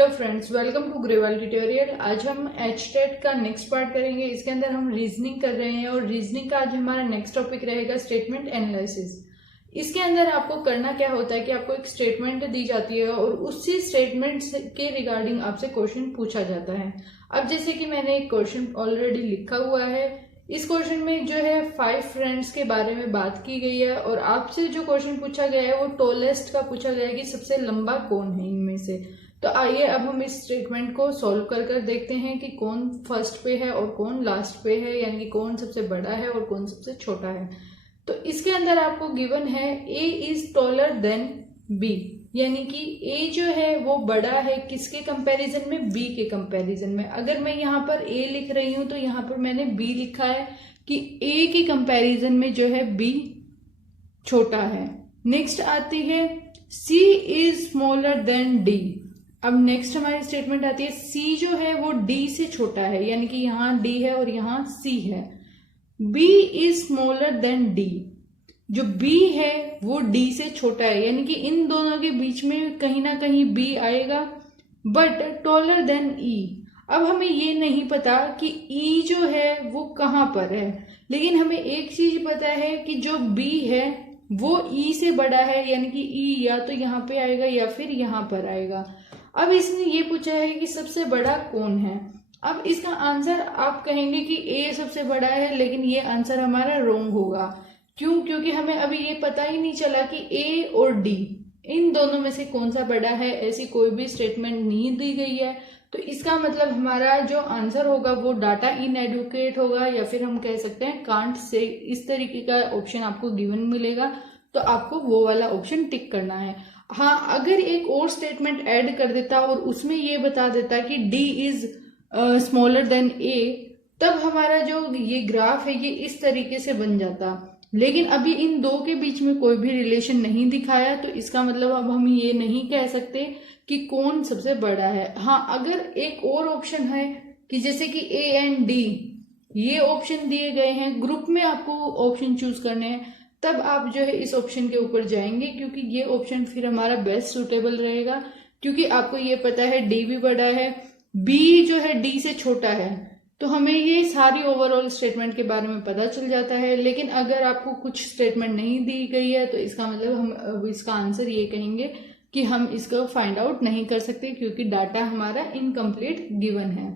Hello friends, welcome to Grewal tutorial. आज हम HTET का नेक्स्ट पार्ट करेंगे। इसके अंदर हम रीजनिंग कर रहे हैं और रीजनिंग का आज हमारा नेक्स्ट टॉपिक रहेगा स्टेटमेंट एनालिसिस। इसके अंदर आपको करना क्या होता है कि आपको एक स्टेटमेंट दी जाती है और उसी स्टेटमेंट के रिगार्डिंग आपसे क्वेश्चन पूछा जाता है। अब जैसे कि मैंने एक क्वेश्चन ऑलरेडी लिखा हुआ है, इस क्वेश्चन में जो है 5 फ्रेंड्स के बारे में बात की गई है और आपसे जो क्वेश्चन पूछा गया है वो टॉलेस्ट का पूछा गया है कि सबसे लंबा कौन है इनमें से। तो आइए अब हम इस स्टेटमेंट को सॉल्व कर कर देखते हैं कि कौन फर्स्ट पे है और कौन लास्ट पे है, यानी कि कौन सबसे बड़ा है और कौन सबसे छोटा है। तो इसके अंदर आपको गिवन है ए इज टॉलर देन बी, यानी कि ए जो है वो बड़ा है किसके कंपैरिजन में, बी के कंपैरिजन में। अगर मैं यहाँ पर ए लिख रही हूं तो यहाँ पर मैंने बी लिखा है कि ए के कंपैरिजन में जो है बी छोटा है। नेक्स्ट आती है C is smaller than D. अब नेक्स्ट हमारी स्टेटमेंट आती है सी जो है वो डी से छोटा है, यानी कि यहाँ डी है और यहाँ सी है। B is smaller than D, जो बी है वो डी से छोटा है, यानी कि इन दोनों के बीच में कहीं ना कहीं बी आएगा, बट टॉलर देन ई। अब हमें ये नहीं पता कि ई जो है वो कहाँ पर है, लेकिन हमें एक चीज पता है कि जो बी है वो ई से बड़ा है, यानी कि ई या तो यहाँ पे आएगा या फिर यहाँ पर आएगा। अब इसने ये पूछा है कि सबसे बड़ा कौन है। अब इसका आंसर आप कहेंगे कि ए सबसे बड़ा है, लेकिन ये आंसर हमारा रॉन्ग होगा। क्यों? क्योंकि हमें अभी ये पता ही नहीं चला कि ए और डी इन दोनों में से कौन सा बड़ा है, ऐसी कोई भी स्टेटमेंट नहीं दी गई है। तो इसका मतलब हमारा जो आंसर होगा वो डाटा इनएडुकेट होगा, या फिर हम कह सकते हैं कांट से। इस तरीके का ऑप्शन आपको गिवन मिलेगा तो आपको वो वाला ऑप्शन टिक करना है। हाँ, अगर एक और स्टेटमेंट ऐड कर देता और उसमें ये बता देता कि डी इज स्मॉलर देन ए, तब हमारा जो ये ग्राफ है ये इस तरीके से बन जाता। लेकिन अभी इन दो के बीच में कोई भी रिलेशन नहीं दिखाया, तो इसका मतलब अब हम ये नहीं कह सकते कि कौन सबसे बड़ा है। हाँ, अगर एक और ऑप्शन है कि जैसे कि ए एंड डी ये ऑप्शन दिए गए हैं, ग्रुप में आपको ऑप्शन चूज करने हैं, तब आप जो है इस ऑप्शन के ऊपर जाएंगे, क्योंकि ये ऑप्शन फिर हमारा बेस्ट सुटेबल रहेगा। क्योंकि आपको ये पता है डी भी बड़ा है, बी जो है डी से छोटा है, तो हमें ये सारी ओवरऑल स्टेटमेंट के बारे में पता चल जाता है। लेकिन अगर आपको कुछ स्टेटमेंट नहीं दी गई है तो इसका मतलब हम इसका आंसर ये कहेंगे कि हम इसको फाइंड आउट नहीं कर सकते, क्योंकि डाटा हमारा इनकम्प्लीट गिवन है।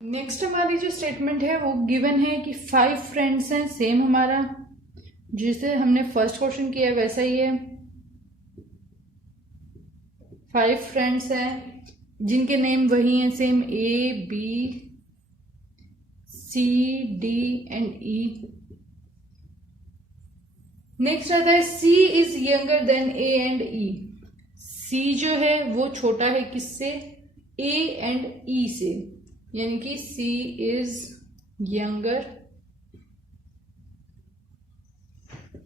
नेक्स्ट हमारी जो स्टेटमेंट है वो गिवन है कि 5 फ्रेंड्स हैं, सेम हमारा जिसे हमने फर्स्ट क्वेश्चन किया वैसा ही है। 5 फ्रेंड्स हैं जिनके नेम वही हैं, same A B C D and E. Next आता है C is younger than A and E. C जो है वो छोटा है किससे, ए एंड ई से, यानी कि C is younger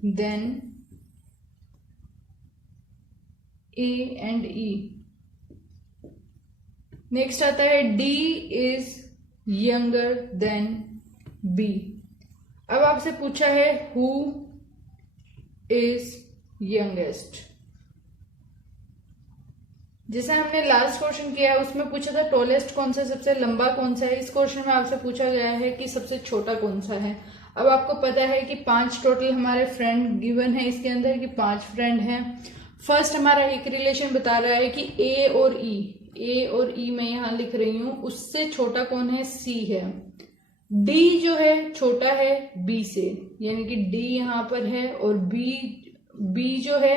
than A and E. Next आता है D is younger than B. अब आपसे पूछा है हु इज यंगेस्ट। जैसे हमने लास्ट क्वेश्चन किया है उसमें पूछा था टॉलेस्ट कौन सा, सबसे लंबा कौन सा है। इस क्वेश्चन में आपसे पूछा गया है कि सबसे छोटा कौन सा है। अब आपको पता है कि 5 टोटल हमारे फ्रेंड गिवन है इसके अंदर, कि 5 फ्रेंड हैं। फर्स्ट हमारा एक रिलेशन बता रहा है कि ए और ई मैं यहां लिख रही हूं, उससे छोटा कौन है, सी है। डी जो है छोटा है बी से, यानी कि डी यहां पर है और बी जो है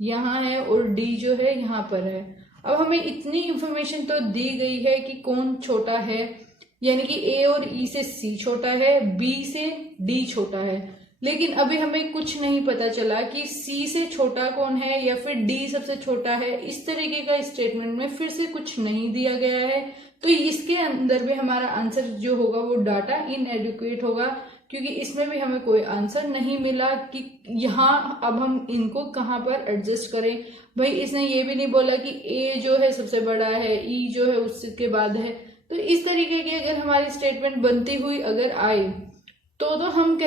यहां है और डी जो है यहां पर है। अब हमें इतनी इंफॉर्मेशन तो दी गई है कि कौन छोटा है, यानी कि ए और ई से सी छोटा है, बी से डी छोटा है। लेकिन अभी हमें कुछ नहीं पता चला कि सी से छोटा कौन है या फिर डी सबसे छोटा है। इस तरीके का स्टेटमेंट में फिर से कुछ नहीं दिया गया है, तो इसके अंदर भी हमारा आंसर जो होगा वो डाटा इनएडुकेट होगा, क्योंकि इसमें भी हमें कोई आंसर नहीं मिला कि यहाँ अब हम इनको कहाँ पर एडजस्ट करें। भाई इसने ये भी नहीं बोला कि ए जो है सबसे बड़ा है, ई जो है उसके बाद है। तो इस तरीके की अगर हमारी स्टेटमेंट बनती हुई अगर आए तो हम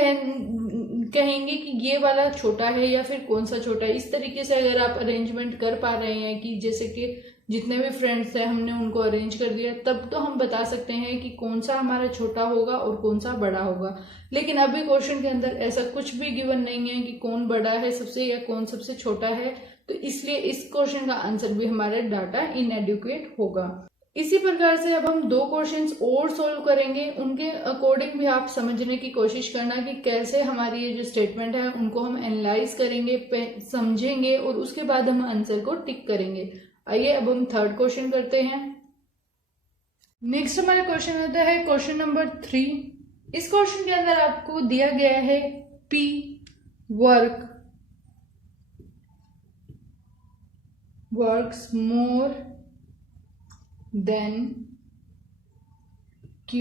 कहेंगे कि ये वाला छोटा है या फिर कौन सा छोटा है। इस तरीके से अगर आप अरेंजमेंट कर पा रहे हैं कि जैसे कि जितने भी फ्रेंड्स थे हमने उनको अरेंज कर दिया, तब तो हम बता सकते हैं कि कौन सा हमारा छोटा होगा और कौन सा बड़ा होगा। लेकिन अभी क्वेश्चन के अंदर ऐसा कुछ भी गिवन नहीं है कि कौन बड़ा है सबसे या कौन सबसे छोटा है, तो इसलिए इस क्वेश्चन का आंसर भी हमारा डाटा इनएडुकेट होगा। इसी प्रकार से अब हम 2 क्वेश्चंस और सोल्व करेंगे, उनके अकॉर्डिंग भी आप समझने की कोशिश करना कि कैसे हमारी ये जो स्टेटमेंट है उनको हम एनालाइज करेंगे, समझेंगे और उसके बाद हम आंसर को टिक करेंगे। आइए अब हम 3rd क्वेश्चन करते हैं। नेक्स्ट हमारा क्वेश्चन होता है क्वेश्चन नंबर 3। इस क्वेश्चन के अंदर आपको दिया गया है P works more than Q,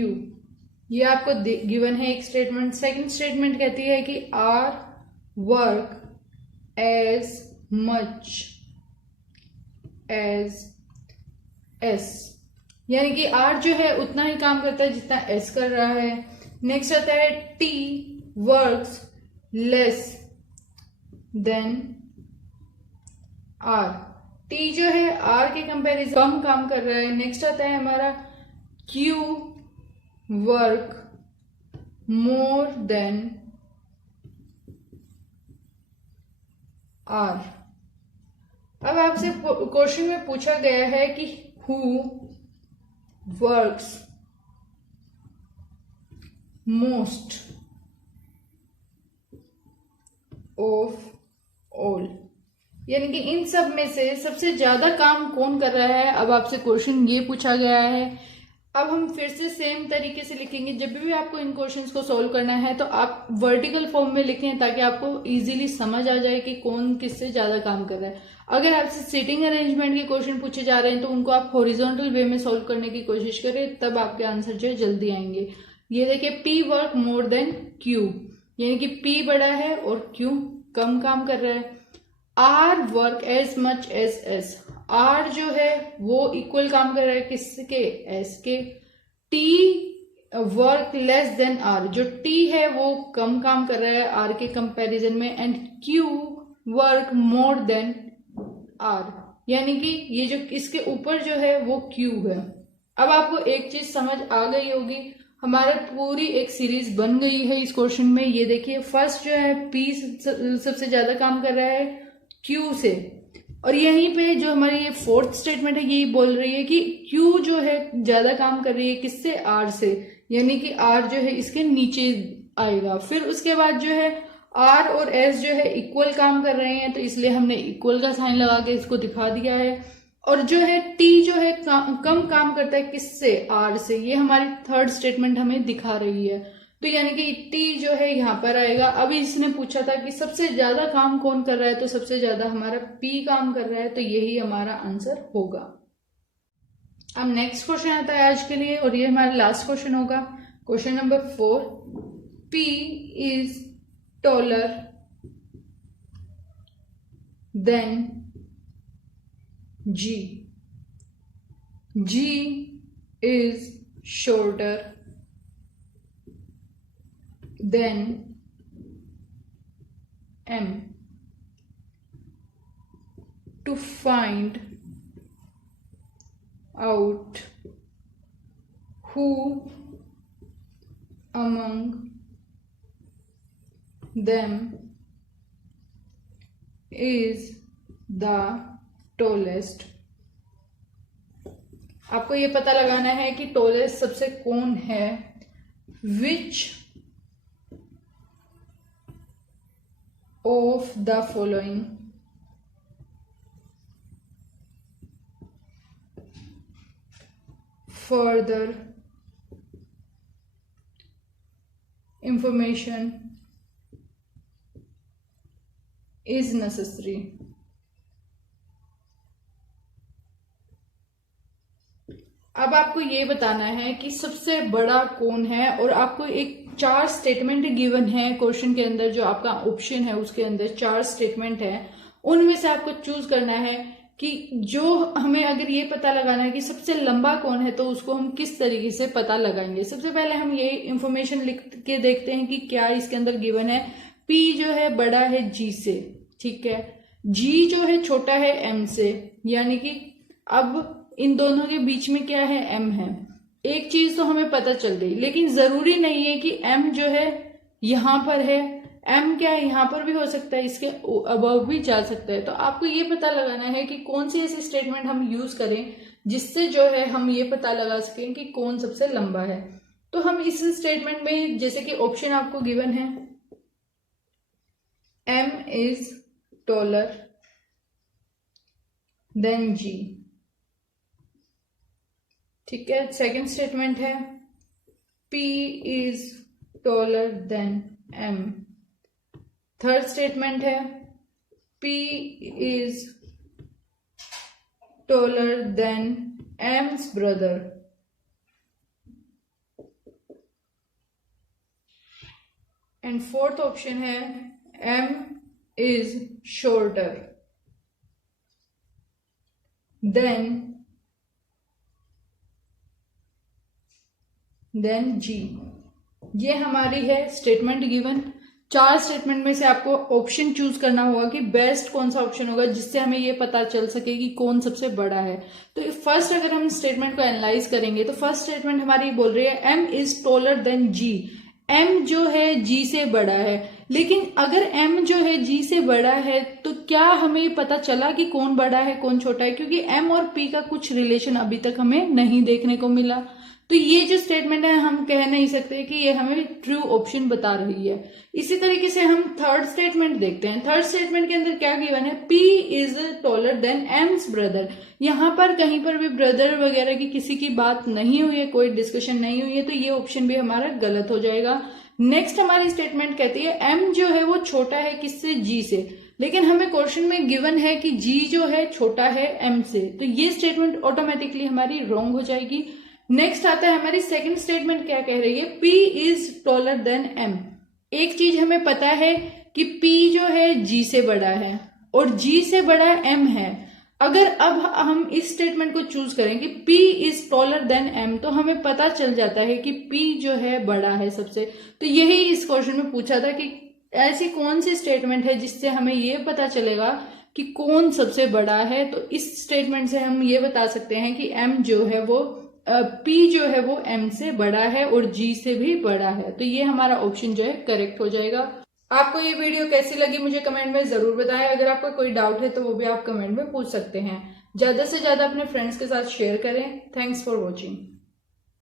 ये आपको गिवन है एक स्टेटमेंट। सेकंड स्टेटमेंट कहती है कि R work as much as S, यानी कि R जो है उतना ही काम करता है जितना S कर रहा है। नेक्स्ट आता है T works less than R, T जो है R के कंपैरिजन कम काम कर रहा है। नेक्स्ट आता है हमारा Q work more than R। अब आपसे क्वेश्चन में पूछा गया है कि who works most of all, यानी कि इन सब में से सबसे ज्यादा काम कौन कर रहा है। अब आपसे क्वेश्चन ये पूछा गया है। अब हम फिर से सेम तरीके से लिखेंगे। जब भी आपको इन क्वेश्चंस को सॉल्व करना है तो आप वर्टिकल फॉर्म में लिखें ताकि आपको इजीली समझ आ जाए कि कौन किससे ज्यादा काम कर रहा है। अगर आपसे सीटिंग अरेंजमेंट के क्वेश्चन पूछे जा रहे हैं तो उनको आप हॉरिजॉन्टल वे में सॉल्व करने की कोशिश करें, तब आपके आंसर जो है जल्दी आएंगे। ये देखिए P work more than Q, यानी कि P बड़ा है और Q कम काम कर रहा है। R work as much as S, R जो है वो इक्वल काम कर रहा है किसके, S के। T work less than R, जो T है वो कम काम कर रहा है R के कंपैरिजन में। And Q work more than R, यानी कि ये जो इसके ऊपर जो है वो Q है। अब आपको एक चीज समझ आ गई होगी, हमारा पूरी एक सीरीज बन गई है इस क्वेश्चन में। ये देखिए फर्स्ट जो है P सबसे ज्यादा काम कर रहा है Q से, और यहीं पे जो हमारी ये 4th स्टेटमेंट है यही बोल रही है कि Q जो है ज्यादा काम कर रही है किससे, R से, यानी कि R जो है इसके नीचे आएगा। फिर उसके बाद जो है R और S जो है इक्वल काम कर रहे हैं, तो इसलिए हमने इक्वल का साइन लगा के इसको दिखा दिया है। और जो है T जो है कम काम करता है किससे, R से, ये हमारी 3rd स्टेटमेंट हमें दिखा रही है। तो यानी कि T जो है यहाँ पर आएगा। अभी इसने पूछा था कि सबसे ज्यादा काम कौन कर रहा है, तो सबसे ज्यादा हमारा P काम कर रहा है, तो यही हमारा आंसर होगा। अब नेक्स्ट क्वेश्चन आता है आज के लिए, और ये हमारा लास्ट क्वेश्चन होगा, question number 4। P is taller than G, G is shorter then M. To find out who among them is the tallest, आपको ये पता लगाना है कि टॉलेस्ट सबसे कौन है। Which of the following further information is necessary। अब आपको ये बताना है कि सबसे बड़ा कौन है, और आपको एक 4 स्टेटमेंट गिवन है क्वेश्चन के अंदर, जो आपका ऑप्शन है उसके अंदर 4 स्टेटमेंट है, उनमें से आपको चूज करना है कि जो हमें अगर ये पता लगाना है कि सबसे लंबा कौन है, तो उसको हम किस तरीके से पता लगाएंगे। सबसे पहले हम ये इंफॉर्मेशन लिख के देखते हैं कि क्या इसके अंदर गिवन है। P जो है बड़ा है G से, ठीक है, G जो है छोटा है M से, यानी कि अब इन दोनों के बीच में क्या है, m है। एक चीज तो हमें पता चल गई, लेकिन जरूरी नहीं है कि m जो है यहां पर है, m क्या है यहां पर भी हो सकता है, इसके अबव भी जा सकता है। तो आपको ये पता लगाना है कि कौन सी ऐसी स्टेटमेंट हम यूज करें जिससे जो है हम ये पता लगा सकें कि कौन सबसे लंबा है। तो हम इस स्टेटमेंट में, जैसे कि ऑप्शन आपको गिवन है, m is taller than g, ठीक है। सेकेंड स्टेटमेंट है p is taller than m। Third statement है p is taller than m's brother. And fourth option है m is shorter than g। ये हमारी है स्टेटमेंट गिवन। 4 स्टेटमेंट में से आपको ऑप्शन चूज करना होगा कि बेस्ट कौन सा ऑप्शन होगा जिससे हमें ये पता चल सके कि कौन सबसे बड़ा है। तो फर्स्ट अगर हम स्टेटमेंट को एनालाइज करेंगे तो फर्स्ट स्टेटमेंट हमारी बोल रही है m is taller than g। m जो है g से बड़ा है, लेकिन अगर m जो है g से बड़ा है तो क्या हमें पता चला कि कौन बड़ा है कौन छोटा है, क्योंकि m और p का कुछ रिलेशन अभी तक हमें नहीं देखने को मिला। तो ये जो स्टेटमेंट है हम कह नहीं सकते कि ये हमें ट्रू ऑप्शन बता रही है। इसी तरीके से हम थर्ड स्टेटमेंट देखते हैं। थर्ड स्टेटमेंट के अंदर क्या गिवन है, p is taller than m's brother. यहाँ पर कहीं पर भी ब्रदर वगैरह की किसी की बात नहीं हुई है, कोई डिस्कशन नहीं हुई है, तो ये ऑप्शन भी हमारा गलत हो जाएगा। नेक्स्ट हमारी स्टेटमेंट कहती है m जो है वो छोटा है किससे, g से, लेकिन हमें क्वेश्चन में गिवन है कि g जो है छोटा है m से, तो ये स्टेटमेंट ऑटोमेटिकली हमारी रॉन्ग हो जाएगी। नेक्स्ट आता है हमारी सेकंड स्टेटमेंट, क्या कह रही है, p is taller than m। एक चीज हमें पता है कि p जो है g से बड़ा है और g से बड़ा m है। अगर अब हम इस स्टेटमेंट को चूज करें कि p is taller than m, तो हमें पता चल जाता है कि p जो है बड़ा है सबसे। तो यही इस क्वेश्चन में पूछा था कि ऐसी कौन सी स्टेटमेंट है जिससे हमें ये पता चलेगा कि कौन सबसे बड़ा है। तो इस स्टेटमेंट से हम ये बता सकते हैं कि m जो है वो p जो है वो m से बड़ा है और g से भी बड़ा है। तो ये हमारा ऑप्शन जो है करेक्ट हो जाएगा। आपको ये वीडियो कैसी लगी मुझे कमेंट में जरूर बताएं। अगर आपका कोई डाउट है तो वो भी आप कमेंट में पूछ सकते हैं। ज्यादा से ज्यादा अपने फ्रेंड्स के साथ शेयर करें। Thanks for watching.